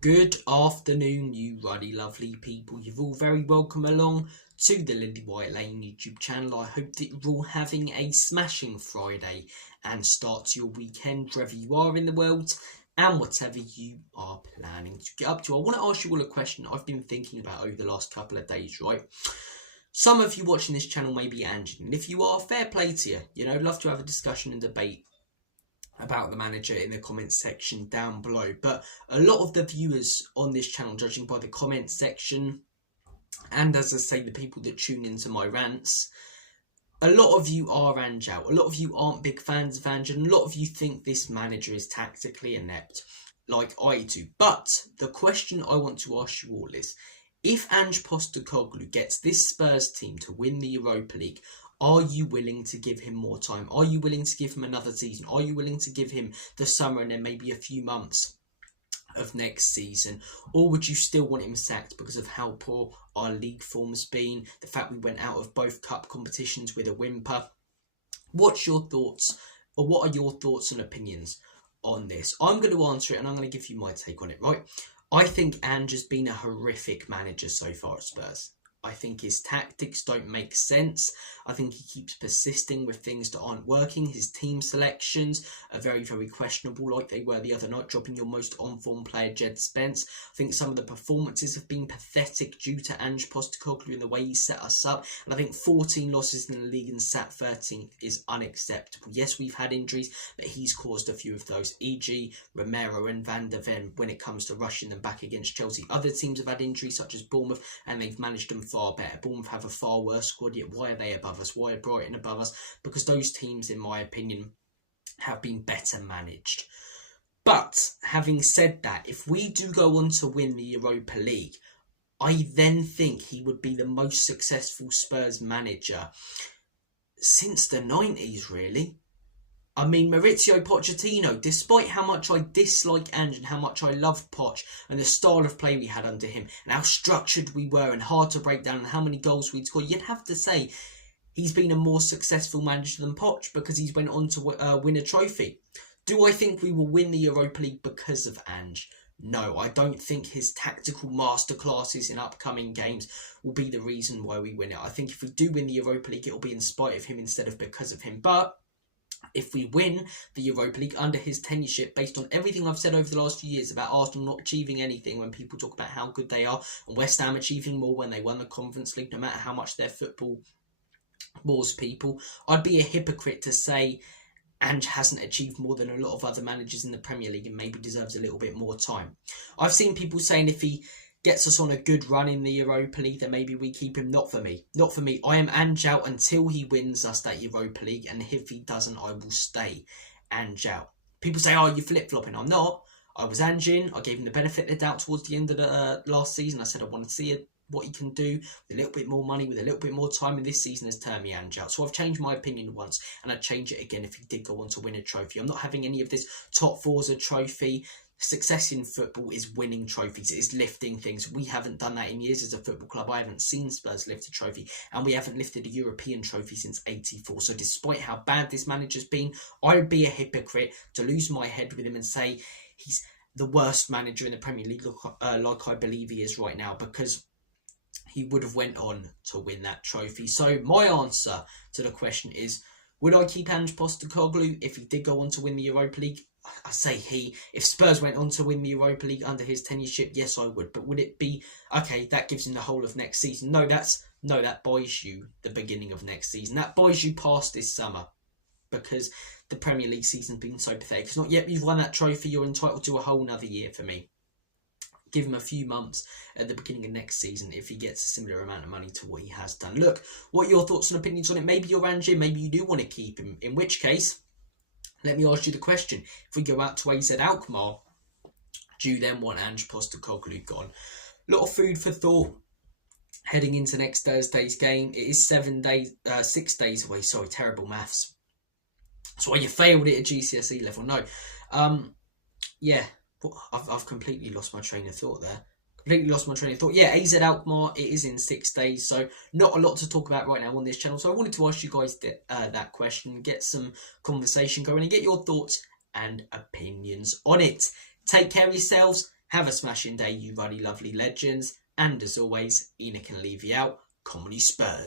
Good afternoon, you ruddy lovely people. You're all very welcome along to the Lilywhite YouTube channel. I hope that you're all having a smashing Friday and start to your weekend wherever you are in the world and whatever you are planning to get up to. I want to ask you all a question I've been thinking about over the last couple of days, right? Some of you watching this channel may be Ange, and if you are, fair play to you. Love to have a discussion and debate about the manager in the comments section down below. But a lot of the viewers on this channel, judging by the comments section, and as I say, the people that tune into my rants, a lot of you are Ange out. A lot of you aren't big fans of Ange, and a lot of you think this manager is tactically inept, like I do. But the question I want to ask you all is, if Ange Postecoglou gets this Spurs team to win the Europa League, are you willing to give him more time? Are you willing to give him another season? Are you willing to give him the summer and then maybe a few months of next season? Or would you still want him sacked because of how poor our league form's been, the fact we went out of both cup competitions with a whimper? What's your thoughts, or what are your thoughts and opinions on this? I'm going to answer it and I'm going to give you my take on it, right? I think Ange has been a horrific manager so far at Spurs. I think his tactics don't make sense. I think he keeps persisting with things that aren't working. His team selections are very, very questionable, like they were the other night, dropping your most on-form player, Jed Spence. I think some of the performances have been pathetic due to Ange Postecoglou and the way he set us up. And I think 14 losses in the league and sat 13th is unacceptable. Yes, we've had injuries, but he's caused a few of those, e.g. Romero and Van der Ven, when it comes to rushing them back against Chelsea. Other teams have had injuries, such as Bournemouth, and they've managed them far better. Bournemouth have a far worse squad, yet why are they above us? Why are Brighton above us? Because those teams, in my opinion, have been better managed. But having said that, if we do go on to win the Europa League, I then think he would be the most successful Spurs manager since the 90s, really. I mean, Maurizio Pochettino, despite how much I dislike Ange and how much I love Poch and the style of play we had under him and how structured we were and hard to break down and how many goals we'd score, you'd have to say he's been a more successful manager than Poch because he's went on to win a trophy. Do I think we will win the Europa League because of Ange? No, I don't think his tactical masterclasses in upcoming games will be the reason why we win it. I think if we do win the Europa League, it will be in spite of him instead of because of him. But if we win the Europa League under his tenureship, based on everything I've said over the last few years about Arsenal not achieving anything when people talk about how good they are, and West Ham achieving more when they won the Conference League, no matter how much their football bores people, I'd be a hypocrite to say Ange hasn't achieved more than a lot of other managers in the Premier League and maybe deserves a little bit more time. I've seen people saying if he gets us on a good run in the Europa League, then maybe we keep him. Not for me. Not for me. I am Ange out until he wins us that Europa League, and if he doesn't, I will stay Ange out. People say, oh, you're flip-flopping. I'm not. I was Ange in. I gave him the benefit of the doubt towards the end of the last season. I said I want to see what he can do with a little bit more money, with a little bit more time, and this season has turned me Ange out. So I've changed my opinion once, and I'd change it again if he did go on to win a trophy. I'm not having any of this top four's a trophy. Success in football is winning trophies. It is lifting things. We haven't done that in years as a football club. I haven't seen Spurs lift a trophy, and we haven't lifted a European trophy since '84. So despite how bad this manager's been, I would be a hypocrite to lose my head with him and say he's the worst manager in the Premier League, like I believe he is right now, because he would have went on to win that trophy. So my answer to the question is, would I keep Ange Postecoglou if he did go on to win the Europa League? I say he. If Spurs went on to win the Europa League under his tenureship, yes, I would. But would it be, okay, that gives him the whole of next season? No, that buys you the beginning of next season. That buys you past this summer, because the Premier League season's been so pathetic. It's not yet you've won that trophy, you're entitled to a whole nother year for me. Give him a few months at the beginning of next season if he gets a similar amount of money to what he has done. Look, what are your thoughts and opinions on it? Maybe you're Ange, maybe you do want to keep him. In which case, let me ask you the question. If we go out to AZ Alkmaar, do you then want Ange Postecoglou gone? A lot of food for thought heading into next Thursday's game. It is 6 days away. Sorry, terrible maths. That's why you failed it at GCSE level. No. Yeah. I've completely lost my train of thought there. Yeah, AZ Alkmaar, it is in 6 days, so not a lot to talk about right now on this channel. So I wanted to ask you guys that question, get some conversation going, and get your thoughts and opinions on it. Take care of yourselves. Have a smashing day, you ruddy lovely legends, and as always, Ina can leave you out. Comedy Spurs.